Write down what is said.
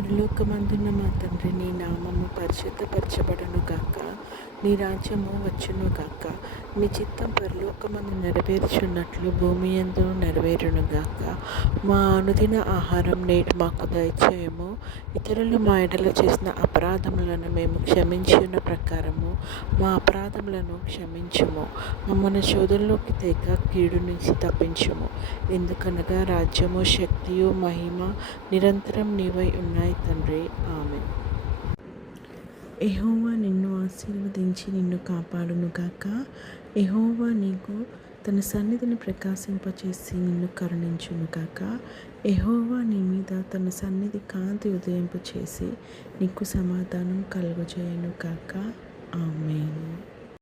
పరలోకమందున్న మా తండ్రి నీ నామము పరిశుద్ధపరచబడను గాక. నీ రాజ్యము వచ్చును గాక. మీ చిత్తం పరలోకమందు నెరవేర్చున్నట్లు భూమి ఎందు నెరవేరును గాక. మా అనుదిన ఆహారం నేటి మాకు దయచేయము. ఇతరులు మా ఎడల చేసిన అపరాధములను మేము క్షమించిన ప్రకారము మా అపరాధములను క్షమించుము. మమ్మల్ని శోధనలోకి తెగ కీడు నుంచి తప్పించుము. ఎందుకనగా రాజ్యము శక్తియు మహిమ నిరంతరం నీవై ఉన్నాయి తండ్రి. ఆమె ఎహోవా నిన్ను ఆశీర్వదించి నిన్ను కాపాడును కాక ఎహోవా నీకు తన సన్నిధిని ప్రకాశింపచేసి నిన్ను కరుణించునుగాక ఎహోవా నీ మీద తన సన్నిధి కాంతి ఉదయింపు చేసి నీకు సమాధానం కలుగజేయను కాక. ఆమె